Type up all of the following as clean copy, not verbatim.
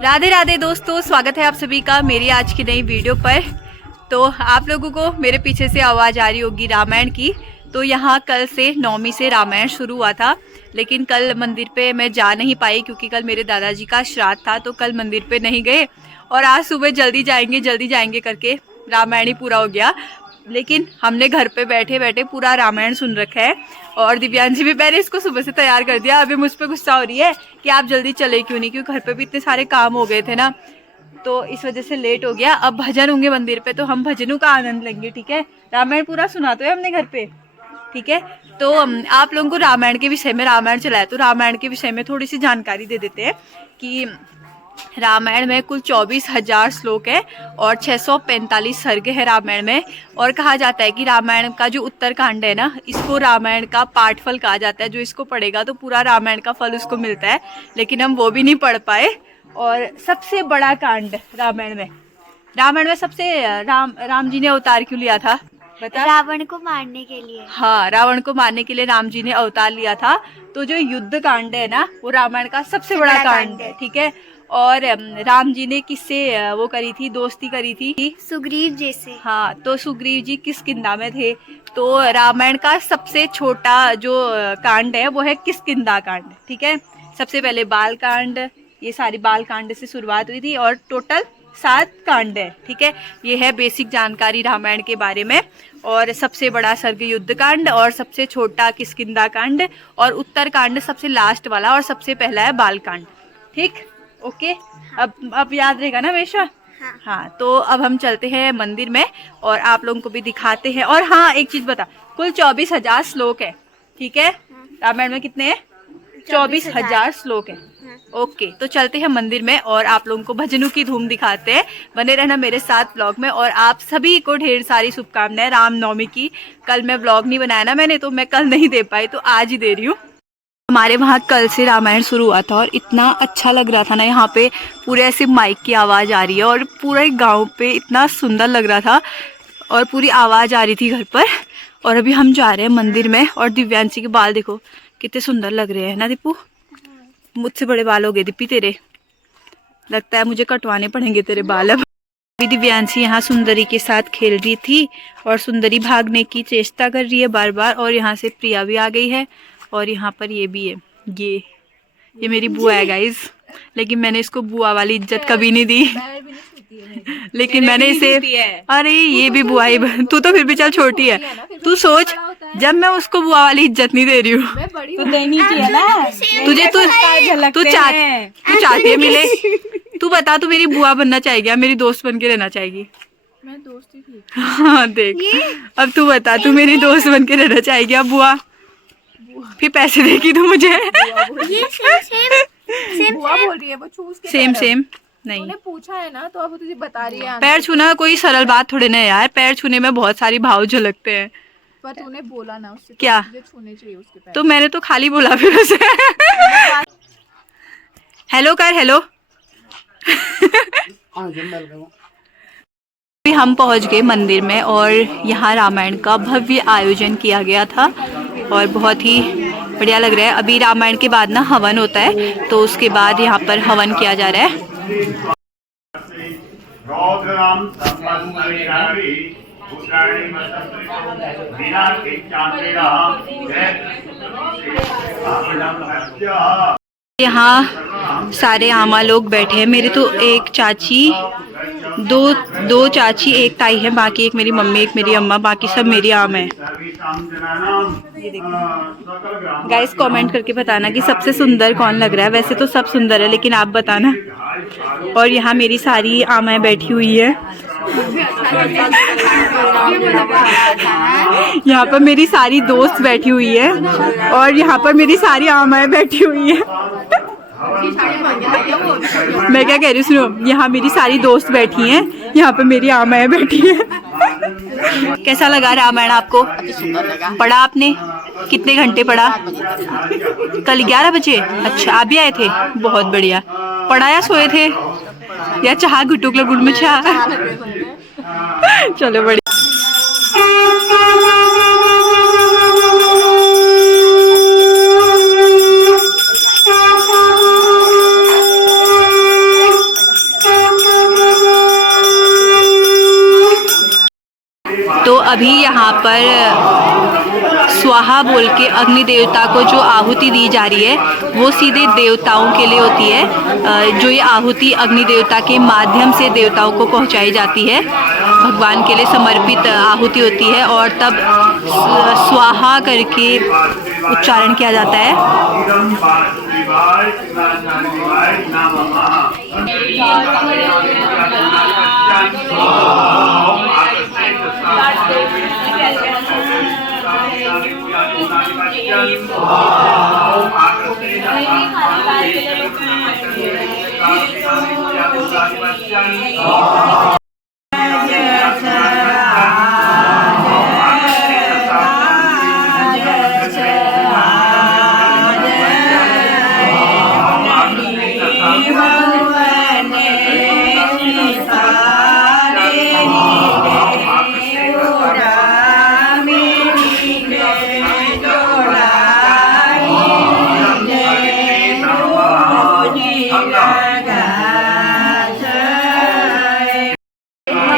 राधे राधे दोस्तों, स्वागत है आप सभी का मेरी आज की नई वीडियो पर। तो आप लोगों को मेरे पीछे से आवाज़ आ रही होगी रामायण की। तो यहाँ कल से नवमी से रामायण शुरू हुआ था, लेकिन कल मंदिर पे मैं जा नहीं पाई क्योंकि कल मेरे दादाजी का श्राद्ध था, तो कल मंदिर पे नहीं गए। और आज सुबह जल्दी जाएंगे करके रामायण ही पूरा हो गया। लेकिन हमने घर पे बैठे बैठे पूरा रामायण सुन रखा है। और दिव्यांशी भी, मैंने इसको सुबह से तैयार कर दिया। अभी मुझ पे गुस्सा हो रही है कि आप जल्दी चले क्यों नहीं, क्योंकि घर पे भी इतने सारे काम हो गए थे ना, तो इस वजह से लेट हो गया। अब भजन होंगे मंदिर पे, तो हम भजनों का आनंद लेंगे। ठीक है, रामायण पूरा सुना तो है हमने घर पे। ठीक है, तो आप लोगों को रामायण के विषय में, रामायण चलाया तो रामायण के विषय में थोड़ी सी जानकारी दे देते हैं कि रामायण में कुल 24,000 श्लोक है और 645 सर्ग है रामायण में। और कहा जाता है कि रामायण का जो उत्तर कांड है ना, इसको रामायण का पाठफल कहा जाता है। जो इसको पढ़ेगा तो पूरा रामायण का फल उसको मिलता है, लेकिन हम वो भी नहीं पढ़ पाए। और सबसे बड़ा कांड रामायण में सबसे राम जी ने अवतार क्यों लिया था बता? रावण को मारने के लिए। हाँ, रावण को मारने के लिए राम जी ने अवतार लिया था। तो जो युद्ध कांड है ना, वो रामायण का सबसे बड़ा कांड है। ठीक है, और राम जी ने किससे वो करी थी, दोस्ती करी थी? सुग्रीव जी से। हाँ, तो सुग्रीव जी किष्किंधा में थे। तो रामायण का सबसे छोटा जो कांड है वो है किष्किंधा कांड। ठीक है, सबसे पहले बाल कांड, ये सारी बाल कांड से शुरुआत हुई थी और टोटल 7 कांड है। ठीक है, ये है बेसिक जानकारी रामायण के बारे में। और सबसे बड़ा सर्ग युद्ध कांड और सबसे छोटा किष्किंधा कांड और उत्तर कांड सबसे लास्ट वाला और सबसे पहला है बाल कांड। ठीक, ओके। अब याद रहेगा ना हमेशा? हाँ, तो अब हम चलते हैं मंदिर में और आप लोगों को भी दिखाते हैं। और हाँ, एक चीज बता, कुल 24,000 श्लोक है। ठीक है, रामायण में कितने हैं? 24,000 श्लोक है। ओके, तो चलते हैं मंदिर में और आप लोगों को भजनों की धूम दिखाते हैं। बने रहना मेरे साथ ब्लॉग में। और आप सभी को ढेर सारी शुभकामनाएं रामनवमी की। कल मैं ब्लॉग नहीं बनाया ना मैंने, तो मैं कल नहीं दे पाई, तो आज ही दे रही हूँ। हमारे वहाँ कल से रामायण शुरू हुआ था और इतना अच्छा लग रहा था ना। यहाँ पे पूरे ऐसे माइक की आवाज़ आ रही है और पूरे गांव पे इतना सुंदर लग रहा था और पूरी आवाज़ आ रही थी घर पर। और अभी हम जा रहे हैं मंदिर में। और दिव्यांशी के बाल देखो कितने सुंदर लग रहे हैं ना दीपू? मुझसे बड़े बाल हो गए दीपी तेरे, लगता है मुझे कटवाने पड़ेंगे तेरे बाल अब। दिव्यांशी यहाँ सुंदरी के साथ खेल रही थी और सुंदरी भागने की चेष्टा कर रही है बार बार। और यहाँ से प्रिया भी आ गई है और यहाँ पर ये भी है। ये मेरी बुआ है गाइज, लेकिन मैंने इसको बुआ वाली इज्जत कभी नहीं दी। लेकिन मैंने इसे, अरे ये भी बुआ ही, तू तो फिर भी चल छोटी है। तू सोच, जब मैं उसको बुआ वाली इज्जत नहीं दे रही हूँ तो देनी चाहिए ना तुझे। तू चाहती है मिले? तू बता, तू मेरी बुआ बनना चाहेगी या मेरी दोस्त बन के रहना चाहेगी? मैं दोस्त ही थी। हाँ देख, अब तू बता, तू मेरी दोस्त बन के रहना चाहेगी या बुआ? फिर पैसे देगी तू मुझे? ये सेम बुआ बोल रही है, वो चूज के सेम नहीं। तूने पूछा है ना, तो अब तुझे बता रही है। पैर छूना कोई सरल बात थोड़े ना यार, पैर छूने में बहुत सारी भाव झलकते हैं। पर तूने बोला ना उससे, क्या? तुझे छूने चाहिए उसके पैर। तो मैंने तो खाली बोला फिर उसे। हेलो कर, हेलो। अभी हम पहुंच गए मंदिर में और यहाँ रामायण का भव्य आयोजन किया गया था और बहुत ही बढ़िया लग रहा है। अभी रामायण के बाद ना हवन होता है, तो उसके बाद यहाँ पर हवन किया जा रहा है। यहाँ सारे आमा लोग बैठे हैं। मेरे तो एक चाची, दो चाची, एक ताई है, बाकी एक मेरी मम्मी, एक मेरी अम्मा, बाकी सब मेरी आम है। गाइस कमेंट करके बताना कि सबसे सुंदर कौन लग रहा है। वैसे तो सब सुंदर है, लेकिन आप बताना। और यहाँ मेरी सारी आमाएं बैठी हुई है। यहाँ पर मेरी सारी दोस्त बैठी हुई है और यहाँ पर मेरी सारी आमाएं बैठी हुई है। मैं क्या कह रही हूँ सुनो, यहाँ मेरी सारी दोस्त बैठी हैं, यहाँ पे मेरी आमाएं बैठी हैं। कैसा लगा रामायण आपको? पढ़ा आपने? कितने घंटे पढ़ा? कल 11 बजे? अच्छा, आप भी आए थे, बहुत बढ़िया। पढ़ा या सोए थे या चाह गुटुकला गुड़ में चाह? चलो बढ़िया। अभी यहाँ पर स्वाहा बोल के अग्नि देवता को जो आहुति दी जा रही है वो सीधे देवताओं के लिए होती है। जो ये आहुति अग्नि देवता के माध्यम से देवताओं को पहुँचाई जाती है, भगवान के लिए समर्पित आहुति होती है और तब स्वाहा करके उच्चारण किया जाता है।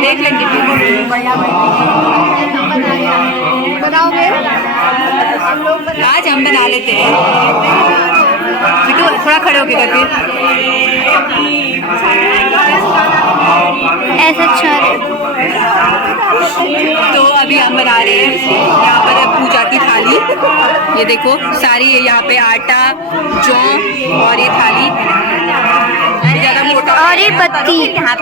देख लेंगे आज हम बना लेते हैं। थोड़ा खड़े होके करके ऐसा अच्छा है। तो अभी हम बना रहे हैं यहाँ पर पूजा की थाली। ये देखो सारी यहाँ पे आटा, जौ और ये थाली ज्यादा मोटा और ये बत्तियाँ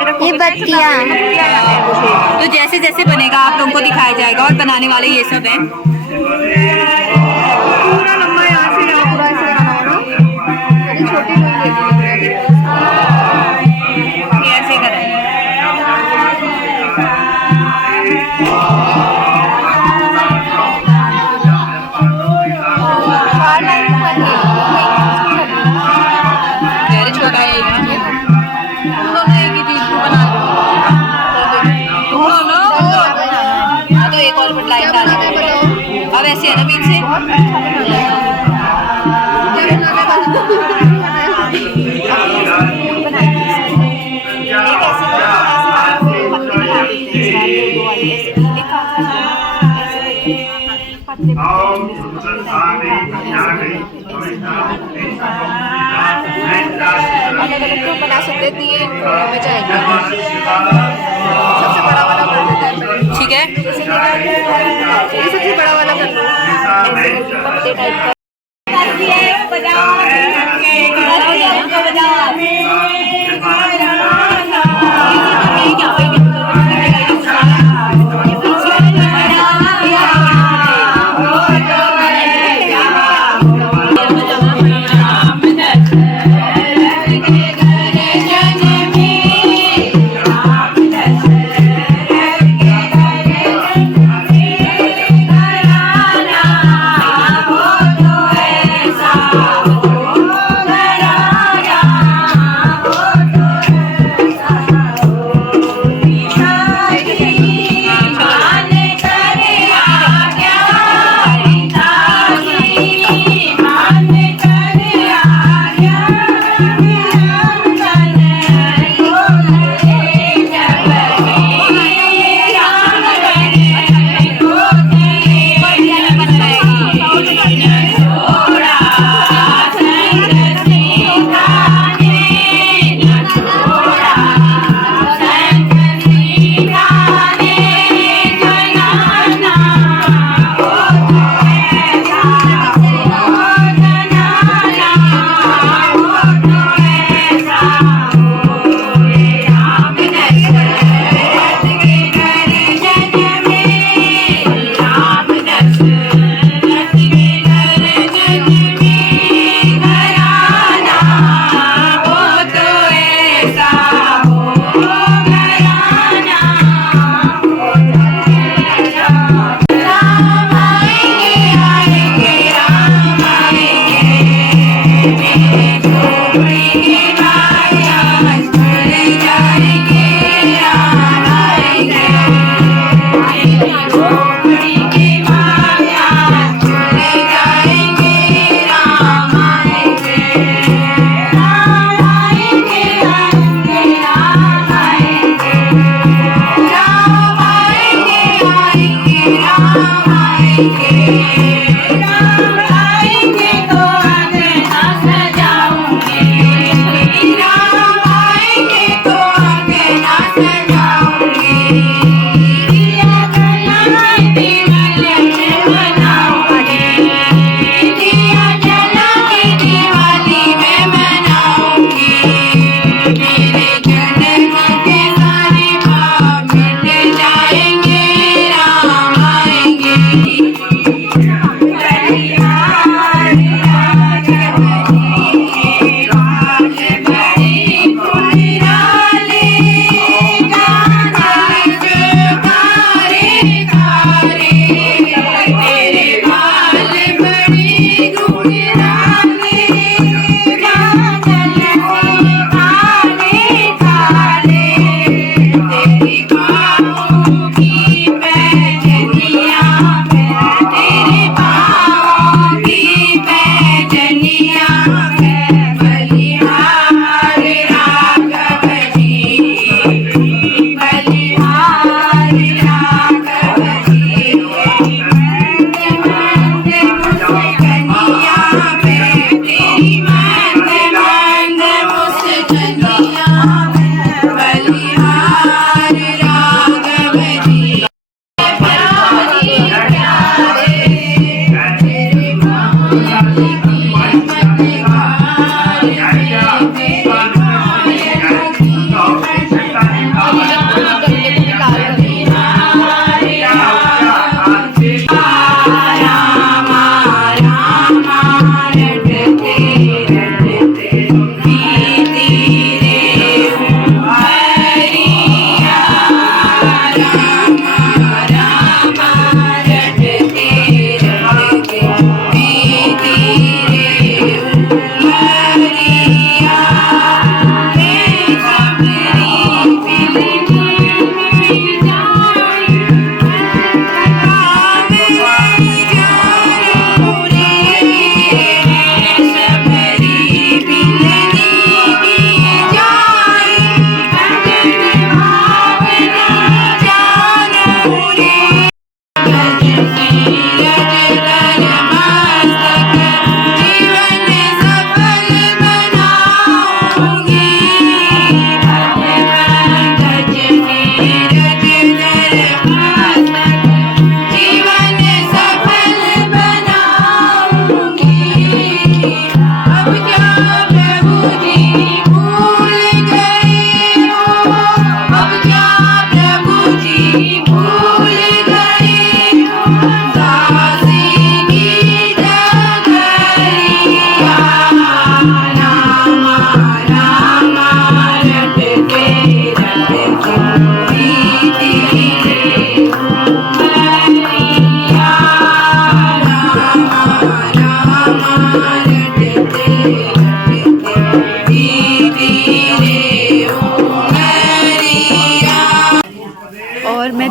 तो जैसे जैसे बनेगा आप लोगों को दिखाया जाएगा। और बनाने वाले ये सब हैं। पूरा लंबा यहाँ से यहाँ पूरा ऐसे ऐसे करें। छोटा है तो एक और लाइन डालेंगे। अब ऐसे है ना बीच से बना सकते थे, ये मजा आएगी। सबसे बड़ा वाला कर देते हैं। ठीक है, ये सबसे बड़ा वाला कर लो। पत्ते टाइप का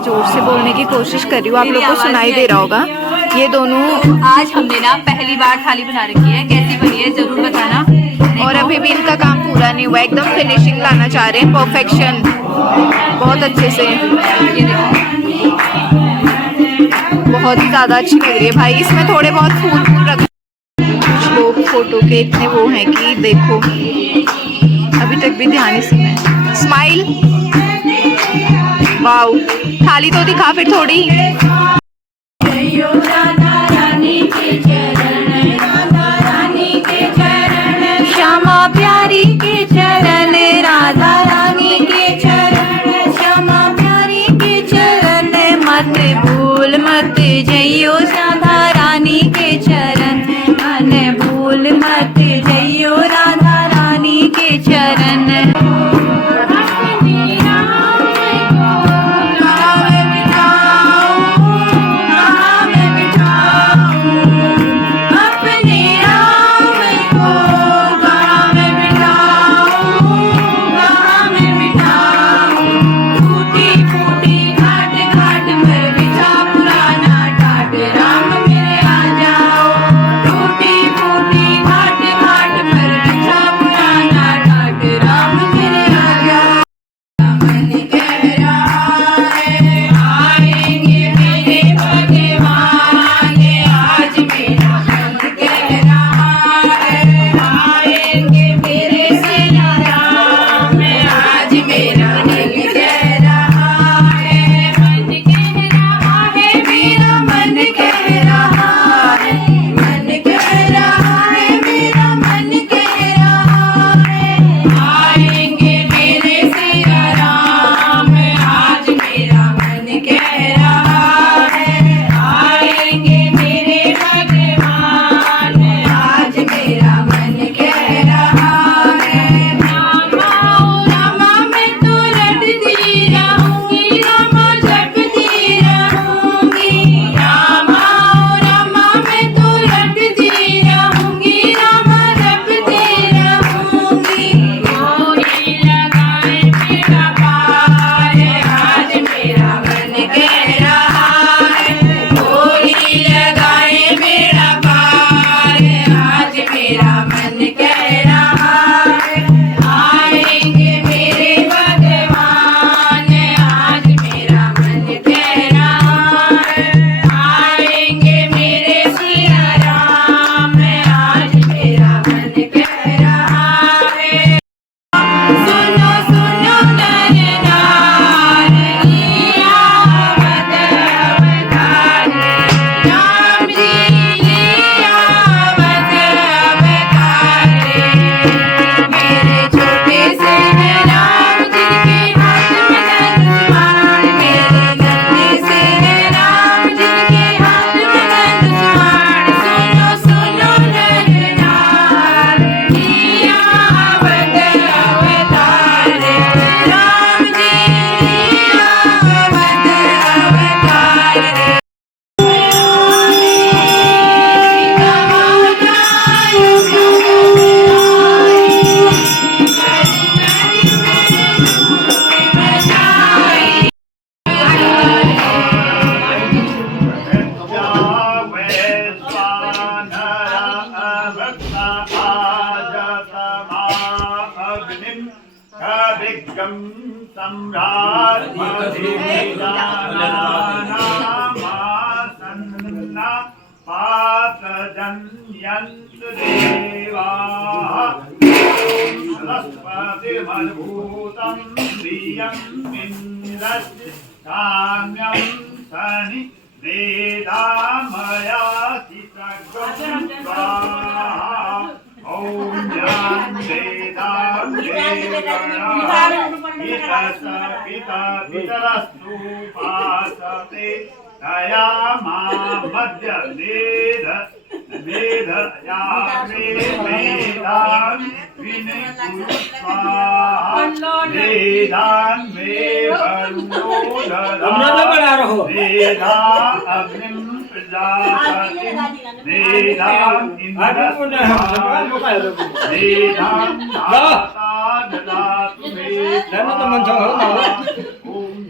जोर से बोलने की कोशिश कर रही हूँ, आप लोग को सुनाई दे रहा होगा। ये दोनों आज हमने ना पहली बार थाली बना रखी है, कैसी बनी है जरूर बताना। और अभी भी इनका काम पूरा नहीं हुआ, एकदम फिनिशिंग लाना चाह रहे हैं, परफेक्शन बहुत अच्छे से। ये देखो बहुत ही ज़्यादा अच्छी लग रही है भाई। इसमें थोड़े बहुत फूल फूल रख, कुछ लोग फोटो के इतने वो हैं कि देखो अभी तक भी ध्यान इसमें। Smile, wow. थाली तो दिखा फिर थोड़ी। श्यामा प्यारी के चरण, राधा रानी के चरण, श्यामा प्यारी के चरण, मत भूल मत जइयो राधा रानी के चरण, मन भूल मत जइयो राधा रानी के चरण।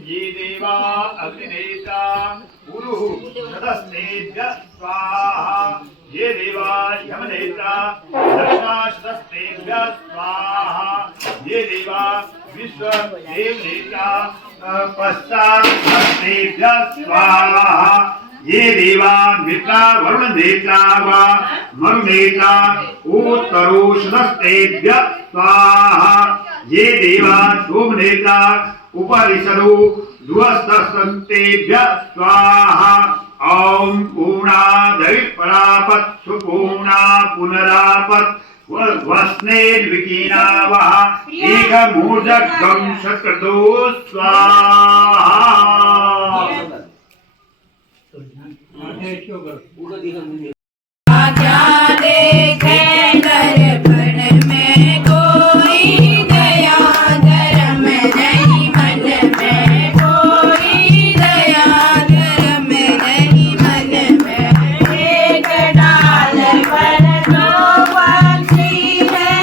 ये देवा अग्निनेता पुरुः सदस्तेभ्यः स्वाहा ये देवा यमनेता दक्षिणाशतेभ्यः स्वाहा ये देवा विश्वदेवनेता पश्चात्तेभ्यः स्वाहा ये देवा मित्रा वरुणनेता वा मरुनेता उत्तरोषधस्तेभ्यः स्वाहा ये देवा सोमनेता उपरिषदो ध्रुवस्तस्तेभ्यः स्वाहा ॐ पूर्णादरि परापत् सुपूर्णा पुनरापत् वस्नेर्विकीना वः एकमूर्धगं शक्रतो स्वाहा क्या देखे दर्पण में कोई दया धर्म नहीं मन में कोई दया धर्म नहीं मन में एक डाल पर दो पक्षी है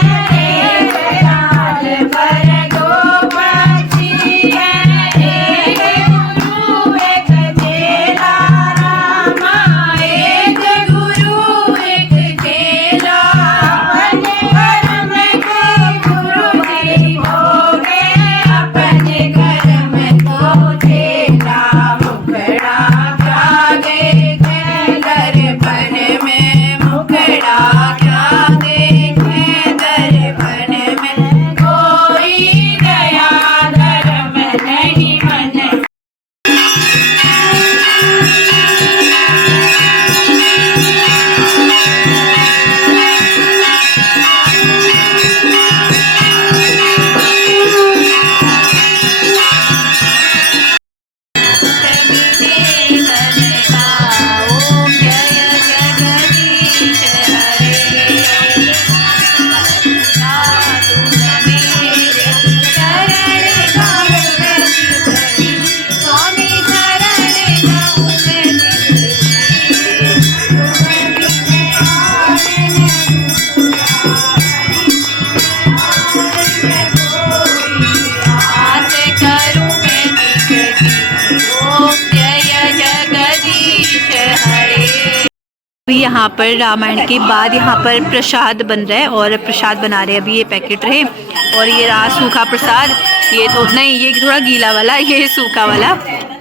एक डाल पर दो पक्षी है एक गुरु एक चेला रामा एक गुरु एक चेला अपने घर में को गुरु जी हो गए अपने घर में को चेला मुखड़ा क्या देखे दर्पण में मुखड़ा क्या देखे दर्पण में कोई दया धर्म नहीं मन ओम जय जगदीश हरे स्वामी आस करूं मैं निकटी ओम जय जगदीश हरे। अभी यहाँ पर रामायण के बाद यहाँ पर प्रसाद बन रहा है और प्रसाद बना रहे हैं। अभी ये पैकेट रहे और ये रहा सूखा प्रसाद, ये तो नहीं, ये थोड़ा गीला वाला, ये सूखा वाला,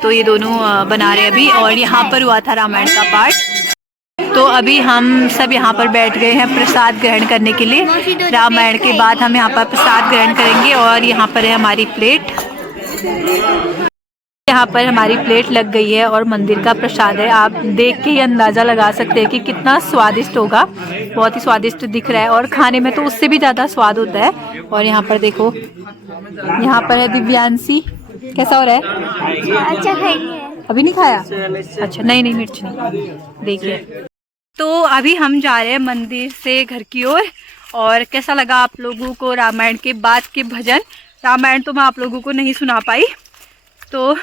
तो ये दोनों बना रहे हैं अभी। और यहाँ पर हुआ था रामायण का पाठ, तो अभी हम सब यहाँ पर बैठ गए हैं प्रसाद ग्रहण करने के लिए। रामायण के बाद हम यहाँ पर प्रसाद ग्रहण करेंगे और यहाँ पर है हमारी प्लेट, यहाँ पर हमारी प्लेट लग गई है और मंदिर का प्रसाद है। आप देख के ही अंदाज़ा लगा सकते हैं कि कितना स्वादिष्ट होगा, बहुत ही स्वादिष्ट दिख रहा है और खाने में तो उससे भी ज़्यादा स्वाद होता है। और यहाँ पर देखो, यहाँ पर है दिव्यांशी, कैसा हो रहा है? अच्छा खाएंगे। अभी नहीं खाया? अच्छा, नहीं मिर्च नहीं। देखिए, तो अभी हम जा रहे हैं मंदिर से घर की ओर। और कैसा लगा आप लोगों को रामायण के बाद के भजन? रामायण तो मैं आप लोगों को नहीं सुना पाई, तो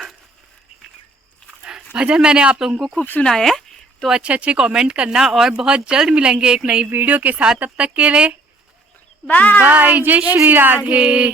भजन मैंने आप लोगों को खूब सुनाए हैं। तो अच्छे कमेंट करना और बहुत जल्द मिलेंगे एक नई वीडियो के साथ। तब तक के लिए बाय, जय श्री राधे।